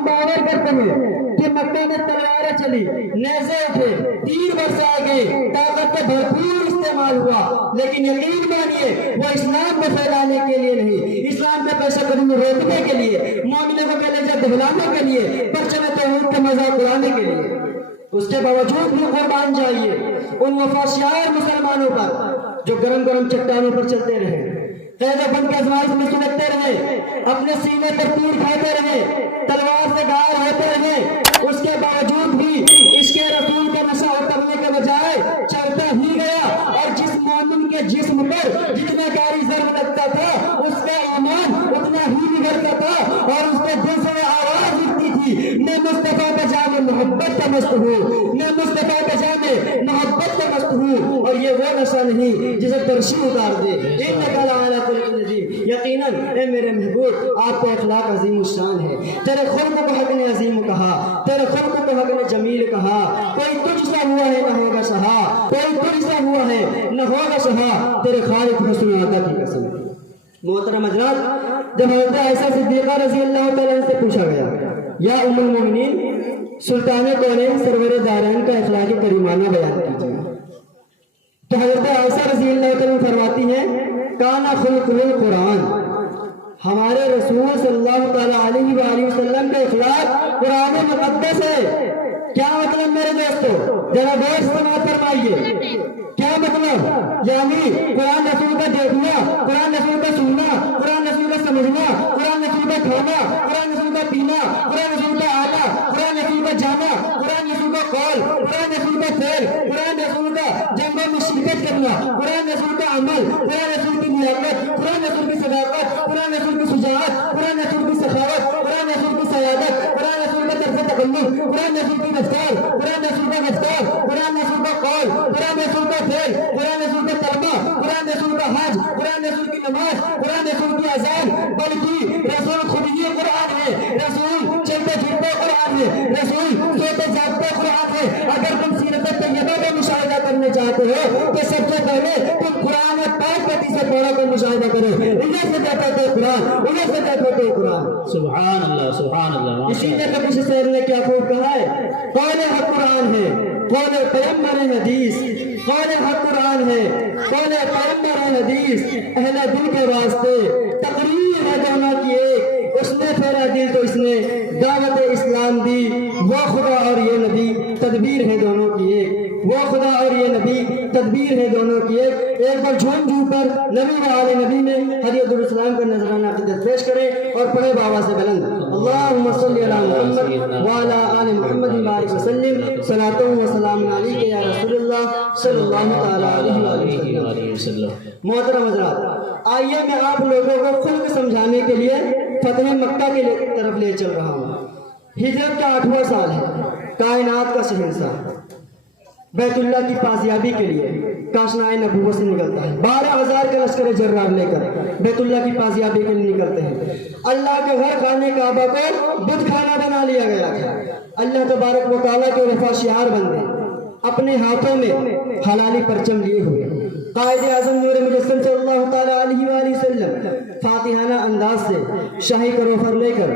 ہم باور کرتے ہیں کہ مکہ میں تلواریں چلی، نیزے اٹھے، تیر برسائے گئے، طاقت کا بھرپور استعمال ہوا، لیکن یقین مانیے وہ اسلام کو پھیلانے کے لیے نہیں، اسلام کے پیسہ قدم روکنے کے لیے، مومنوں کو کلیجہ دہلانے کے لیے، پرچم توحید کا مذاق اڑانے کے لیے۔ اس کے باوجود بھی قربان جائیے ان وفاشیار مسلمانوں پر جو گرم گرم چٹانوں پر چلتے رہے، قید و بند کے ازمائش میں سلگتے رہے، اپنے سینے پر تیر کھاتے رہے، تلوار سے گھائل ہوتے رہے، اس کے باوجود بھی عشق رسول کا نشہ اترنے کے بجائے چڑھتا ہی گیا، اور جس مومن کے جسم پر جتنا کاری ضرب لگتا تھا اس کا ایمان اتنا ہی بگڑتا تھا، اور اس کے دل سے آواز اٹھتی تھی، میں مصطفیٰ کا جام محبت کا مست ہوں، میں مصطفیٰ کا جام محبت کا مست ہوں، اور یہ وہ نشہ نہیں جسے ترشی اتار دے۔ انک لعلی خلق عظیم، یقیناً اے میرے محبوب آپ کا اخلاق عظیم الشان ہے، تیرے خلق کو حق نے عظیم کہا، تیرے خلق کو حق نے جمیل کہا، کوئی تجھ سا ہوا ہے نہ ہوگا سہا، کوئی تجھ سا ہوا ہے نہ ہوگا سہا، تیرے خالق حسن عطا کی قسم۔ محترم حضرات، جب حضرت عائشہ صدیقہ رضی اللہ تعالیٰ عنہ سے پوچھا گیا یا ام المؤمنین سلطان کونین سرور دارین کا اخلاق کریمانہ بیان کیجیے، تو حضرت عائشہ رضی اللہ تعالیٰ عنہ فرماتی ہیں کانا خلق القرآن، ہمارے رسول صلی اللہ تعالیٰ علیہ وآلہ وسلم کا اخلاق قرآن مقدس ہے۔ کیا مطلب میرے دوستو؟ ذرا غور سے سماعت فرمائیے، کیا مطلب؟ یعنی قرآن رسول کا دیکھنا، قرآن رسول کا سننا، قرآن رسول کا سمجھنا، قرآن رسول کا کھانا، قرآن رسول کا پینا، قرآن رسول کا آنا، قرآن رسول کا جانا، قرآن رسول کا قول، قرآن رسول کا فعل، قرآن رسول کا جنگوں میں شرکت کرنا، قرآن رسول کا عمل، قرآن رسول کی لیاقت، قرآن رسول کی صداقت، قرآن رسول کی شجاعت، قرآن رسول کی سخاوت، قرآن رسول کی سیادت، قرآن رسول کا طرز تکلم، قرآن رسول کی رفتار، قرآن رسول کا رفتار، قرآن رسول کا قول، قرآن رسول کا فعل، قرآن رسول کا کلمہ، قرآن رسول کا حج، قرآن رسول کی نماز، قرآن رسول کی اذان، بلکہ رسول خود ہی قرآن ہے، رسول چلتے پھرتے قرآن ہے، رسول سوتے جاگتے قرآن ہے۔ اگر تم سیرت طیبہ کا مشاہدہ کرنا چاہتے ہو تو سب سے پہلے تم قرآن پاک کا تیسرے پارہ کا مشاہدہ کرو، انہیں سے کہتا ہے قرآن، انہیں سے کہتا ہے قرآن۔ سبحان اللہ، سبحان اللہ۔ اسی طرح کسی شعر نے کیا خوب کہا ہے، قول حق قرآن ہے، قول پیغمبر حدیث، قول حق قرآن ہے، قول پیغمبر حدیث، اہل دل کے واسطے تقریر ہے دونوں کی ایک، اس نے پھیرا دل تو اس نے دعوت اسلام دی، وہ خدا اور یہ نبی تدبیر ہے دونوں کی ایک، وہ خدا اور یہ نبی تدبیر ہے دونوں کی ایک۔ ایک بار جھوم جھوم پر نبی و آل نبی میں حضرت السلام کا نذرانہ عقیدت پیش کرے اور پڑھے بابا سے بلند اللہم صلی علی محمد وعلی آل محمد بارک وسلم، صلاۃ و سلام علیک یا رسول اللہ صلی اللہ تعالی علیہ وسلم۔ محترم حضرات، آئیے میں آپ لوگوں کو خلق سمجھانے کے لیے فتح مکہ کی طرف لے چل رہا ہوں۔ ہجرت کا 8واں سال ہے، کائنات کا شہنشاہ بیت اللہ کی پاسیابی کے لیے کاشنائے نبوت سے نکلتا ہے، 12,000 کا لشکر جرار لے کر بیت اللہ کی پاسیابی کے لیے نکلتے ہیں۔ اللہ کے گھر خانے کعبہ کو بت خانہ بنا لیا گیا تھا۔ اللہ تبارک و تعالیٰ کے وفا شعار بندے اپنے ہاتھوں میں حلالی پرچم لیے ہوئے قائد اعظم نور مجسم صلی اللہ تعالیٰ علیہ وآلہ وسلم فاتحانہ انداز سے شاہی کروفر لے کر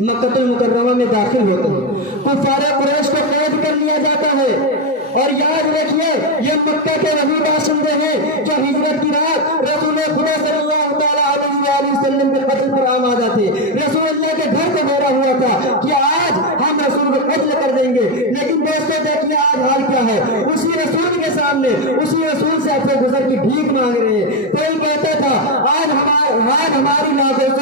مکہ المکرمہ میں داخل ہوتے ہیں۔ کفار قریش کو قید کر لیا جاتا ہے، اور یاد رکھیے یہ مکہ کے وہی باشندے ہیں جو ہجرت کی رات رسول خدا صلی اللہ تعالیٰ علیہ وآلہ وسلم کے قتل پر آمادہ تھے۔ رسول اللہ کے گھر کو گھیرا ہوا تھا کہ آج ہم رسول کو قتل کر دیں گے، لیکن دوستوں دیکھیے آج حال کیا ہے، اسی رسول کے سامنے اسی رسول سے اپنے گزر کی بھیک مانگ رہے ہیں۔ کوئی کہتا تھا آج ہماری نازوں کو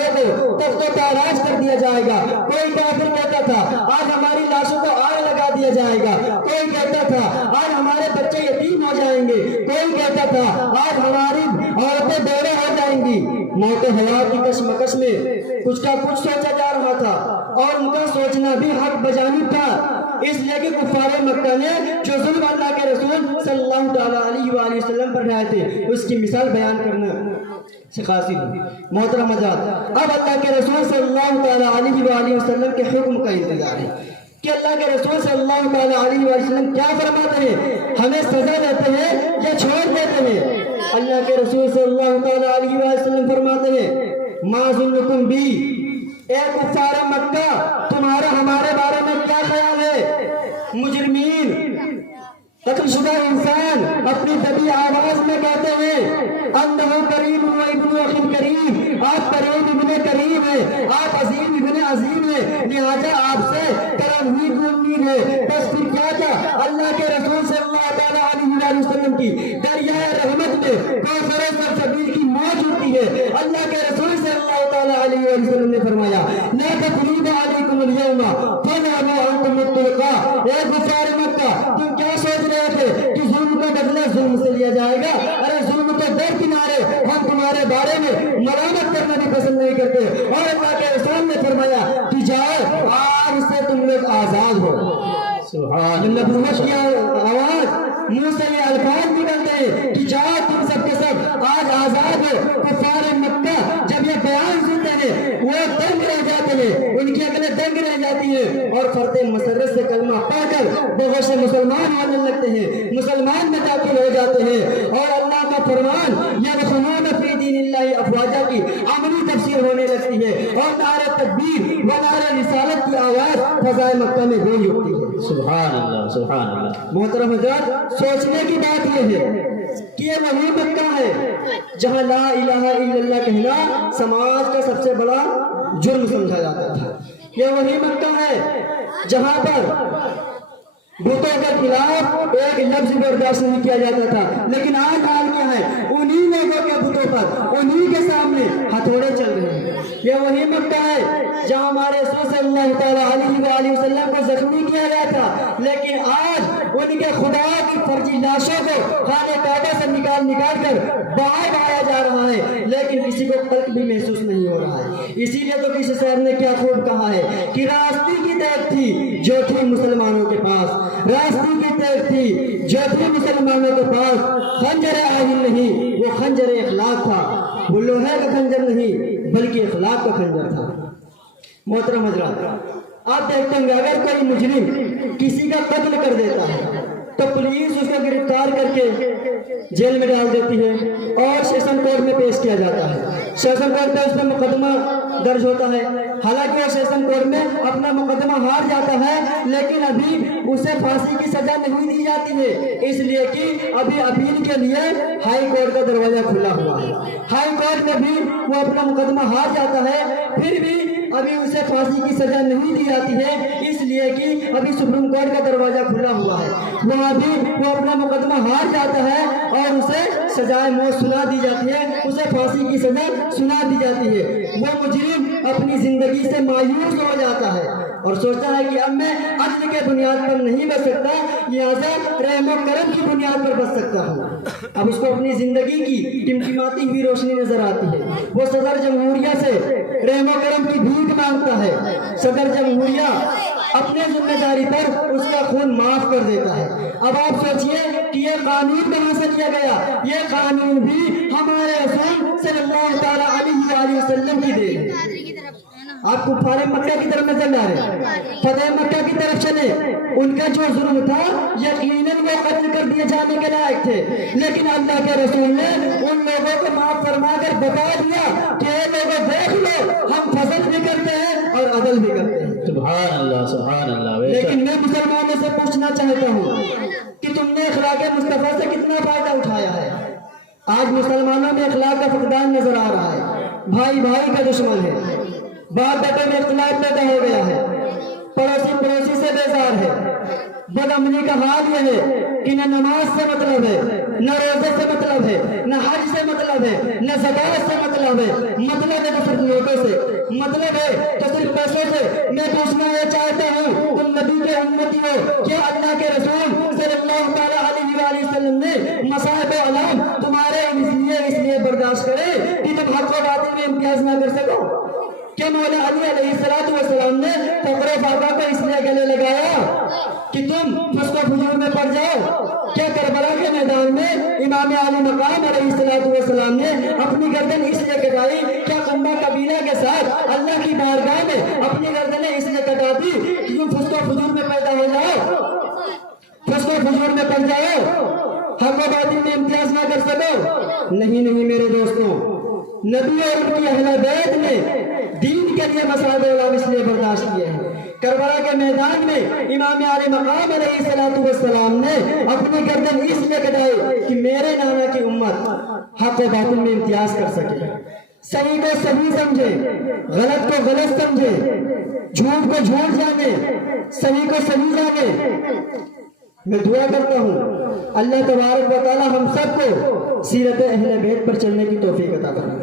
تخت و تاراج کر دیا جائے گا، کوئی کافر کہتا تھا آج ہماری لاشوں کو آگ لگا دیا جائے گا، کوئی کہتا تھا آج ہمارے بچے یتیم ہو جائیں گے، کوئی کہتا تھا آج ہماری عورتیں بیوہ ہو جائیں گی۔ موت حیات کی کشمکش میں کچھ کا کچھ سوچا جا رہا تھا، اور ان کا سوچنا بھی حق بجانب تھا، اس لیے کہ کفار مکہ نے جو ظلم اللہ کے رسول صلی اللہ تعالیٰ علیہ وآلہ وسلم پر ڈھائے تھے اس کی مثال بیان کرنا سکھاسی ہوں۔ محترم حضرات، اب اللہ کے رسول صلی اللہ تعالیٰ علیہ وآلہ وسلم کے حکم کا انتظار ہے کہ اللہ کے رسول صلی اللہ تعالیٰ علیہ وسلم کیا فرماتے ہیں، ہمیں سزا دیتے ہیں یا چھوڑ دیتے ہیں۔ اللہ کے رسول صلی اللہ تعالیٰ علیہ وسلم فرماتے ہیں ما ظنکم بی، اے کفار مکہ تمہارا ہوئے، لہٰذا آپ سے کرم ہی کی امید ہے۔ بس پھر کیا تھا، اللہ کے رسول صلی اللہ تعالیٰ علیہ وسلم کی دریائے رحمت میں کوثر سلسبیل کی موج ہوتی ہے۔ اللہ کے رسول صلی اللہ تعالیٰ علیہ وسلم نے فرمایا لا تثریب علیکم اليوم فناموا عنکم الطلقاء۔ اے کفار مکہ، تم کیا سوچ رہے تھے کہ ظلم کا بدلہ ظلم سے لیا جائے گا؟ ارے ظلم تو درکنارے، ہم تمہارے بارے میں ملامت کرنا بھی پسند نہیں کرتے۔ اور اللہ کے رسول نے فرمایا کہ جاؤ، آج سے تم لوگ آزاد ہو۔ سبحان اللہ کی آواز منہ سے یہ الفاظ نکلتے ہیں کہ جاؤ تم سب کے سب آج آزاد ہو۔ کفار مکہ جب یہ بیان سنتے ہیں وہ دنگ رہ جاتے ہیں، ان کی عقلیں دنگ رہ جاتی ہیں اور فرد مسرت سے کلمہ پڑھ کر بہت سے مسلمان ہونے لگتے ہیں، مسلمان میں داخل ہو جاتے ہیں۔ اور اللہ کا فرمان یدخلون فی دین اللہ افواجا کی عملی تفسیر ہونے لگتی ہے اور نعرہ تکبیر و نعرہ رسالت کی آواز فضائے مکہ میں گونج اٹھتی ہے۔ سبحان اللہ، سبحان اللہ۔ محترم حضرات، سوچنے کی بات یہ ہے کہ یہ وہی مکہ ہے جہاں لا الہ الا اللہ کہنا سماج کا سب سے بڑا جرم سمجھا جاتا تھا۔ یہ وہی مکہ ہے جہاں پر بتوں کے خلاف ایک لفظ برداشت نہیں کیا جاتا تھا، لیکن آج حال کیا ہے، انہی لوگوں کے بتوں پر انہی کے سامنے ہتھوڑے چل رہے ہیں۔ یہ وہی مکہ ہے جہاں ہمارے رسول صلی اللہ تعالیٰ علیہ وآلہ وسلم کو زخمی کیا گیا تھا، لیکن آج ان کے خدا کی فرجی لاشوں کو خانہ کعبہ سے نکال کر باہر آیا جا رہا ہے، لیکن کسی کو قلق بھی محسوس نہیں ہو رہا ہے۔ اسی لیے تو کسی شاعر نے کیا خوب کہا ہے کہ راستے کی طرف تھی جو تھی مسلمانوں کے پاس، راستے کی طرف تھی جو تھی مسلمانوں کے پاس، خنجر آئین نہیں وہ خنجر اخلاق تھا، وہ لوہے کا خنجر نہیں بلکہ اخلاق کا خنجر تھا۔ محترم حضرات، آپ دیکھتے ہیں اگر کوئی مجرم کسی کا قتل کر دیتا ہے تو پولیس اس کو گرفتار کر کے جیل میں ڈال دیتی ہے اور سیشن کورٹ میں پیش کیا جاتا ہے۔ سیشن کورٹ میں اس میں مقدمہ درج ہوتا ہے، حالانکہ وہ سیشن کورٹ میں اپنا مقدمہ ہار جاتا ہے، لیکن ابھی اسے پھانسی کی سزا نہیں دی جاتی ہے، اس لیے کہ ابھی اپیل کے لیے ہائی کورٹ کا دروازہ کھلا ہوا ہے۔ ہائی کورٹ میں بھی وہ اپنا مقدمہ ہار جاتا ہے، پھر بھی ابھی اسے پھانسی کی سزا نہیں دی جاتی ہے، اس لیے کہ ابھی سپریم کورٹ کا دروازہ کھلا ہوا ہے۔ وہاں بھی وہ اپنا مقدمہ ہار جاتا ہے اور اسے سزائے موت سنا دی جاتی ہے، اسے پھانسی کی سزا سنا دی جاتی ہے۔ وہ مجرم اپنی زندگی سے مایوس ہو جاتا ہے اور سوچتا ہے کہ اب میں عدل کے بنیاد پر نہیں بچ سکتا، لہٰذا رحم و کرم کی بنیاد پر بچ سکتا ہوں۔ اب اس کو اپنی زندگی کی ٹمٹماتی ہوئی روشنی نظر آتی ہے۔ وہ صدر جمہوریہ سے رحم و کرم کی بھیک مانگتا ہے۔ صدر جمہوریہ اپنے ذمہ داری پر اس کا خون معاف کر دیتا ہے۔ اب آپ سوچئے کہ یہ قانون کہاں سے لیا گیا؟ یہ قانون بھی ہمارے رسول صلی اللہ تعالیٰ علیہ وآلہ وسلم کی دین ہے۔ آپ کفار مکہ کی طرف نظر ڈالیں، فتح مکہ کی طرف چلے، ان کا جو ظلم تھا یقیناً وہ قتل کر دیے جانے کے لائق تھے، لیکن اللہ کے رسول نے ان لوگوں کو معاف فرما کر بتا دیا کہ اے لوگوں دیکھ لو، ہم فضل بھی کرتے ہیں اور عدل بھی کرتے ہیں۔ سبحان اللہ، سبحان اللہ۔ لیکن میں مسلمانوں سے پوچھنا چاہتا ہوں کہ تم نے اخلاق مصطفیٰ سے کتنا فائدہ اٹھایا ہے؟ آج مسلمانوں میں اخلاق کا فقدان نظر آ رہا ہے، بھائی بھائی کا دشمن ہے، باپ بیٹے میں اختلاف پیدا ہو گیا ہے، پڑوسی سے بیزار ہے۔ بد امنی کا حال یہ ہے کہ نہ نماز سے مطلب ہے، نہ روزے سے مطلب ہے، نہ حج سے مطلب ہے، نہ زکوٰۃ سے مطلب ہے، مطلب ہے تو صرف نوٹوں سے، مطلب ہے تو صرف پیسوں سے۔ میں پوچھنا یہ چاہتا ہوں، تم نبی کے امتی ہو، کیا اللہ کے رسول صلی اللہ تعالیٰ علیہ وآلہ وسلم نے مصائب و علام تمہارے اس لیے برداشت کرے کہ تم حق و باطل میں امتیاز نہ کر سکو؟ کہ مولا علی علیہ السلام نے فقر و فاقہ کو اس لیے گلے لگایا کہ تم فسق و فجور میں پڑ جاؤ؟ کیا کربلا کے میدان میں امام علی مقام علیہ السلام نے اپنی گردن اس لیے کٹائی؟ کیا قمہ قبیلہ کے ساتھ اللہ کی بارگاہ میں اپنی گردنیں اس لیے کٹا دی کہ تم فسق و فجور میں پیدا ہو جاؤ، فسق و فجور میں پڑ جاؤ، حق و باطل میں امتیاز نہ کر سکو؟ نہیں میرے دوستوں، نبی اور ان کی اہل بیت نے دین کے لیے مصائب علام اس لیے برداشت کیے ہیں۔ کربلا کے میدان میں امام علی مقام علیہ السلام نے اپنی گردن اس لیے کٹائی کہ میرے نانا کی امت حق و باطل میں امتیاز کر سکے۔ صحیح کو صحیح سمجھے، غلط کو غلط سمجھے، جھوٹ کو جھوٹ جانے، صحیح کو صحیح جانے۔ میں دعا کرتا ہوں اللہ تبارک و تعالی ہم سب کو سیرت اہل بیت پر چلنے کی توفیق عطا فرمائے۔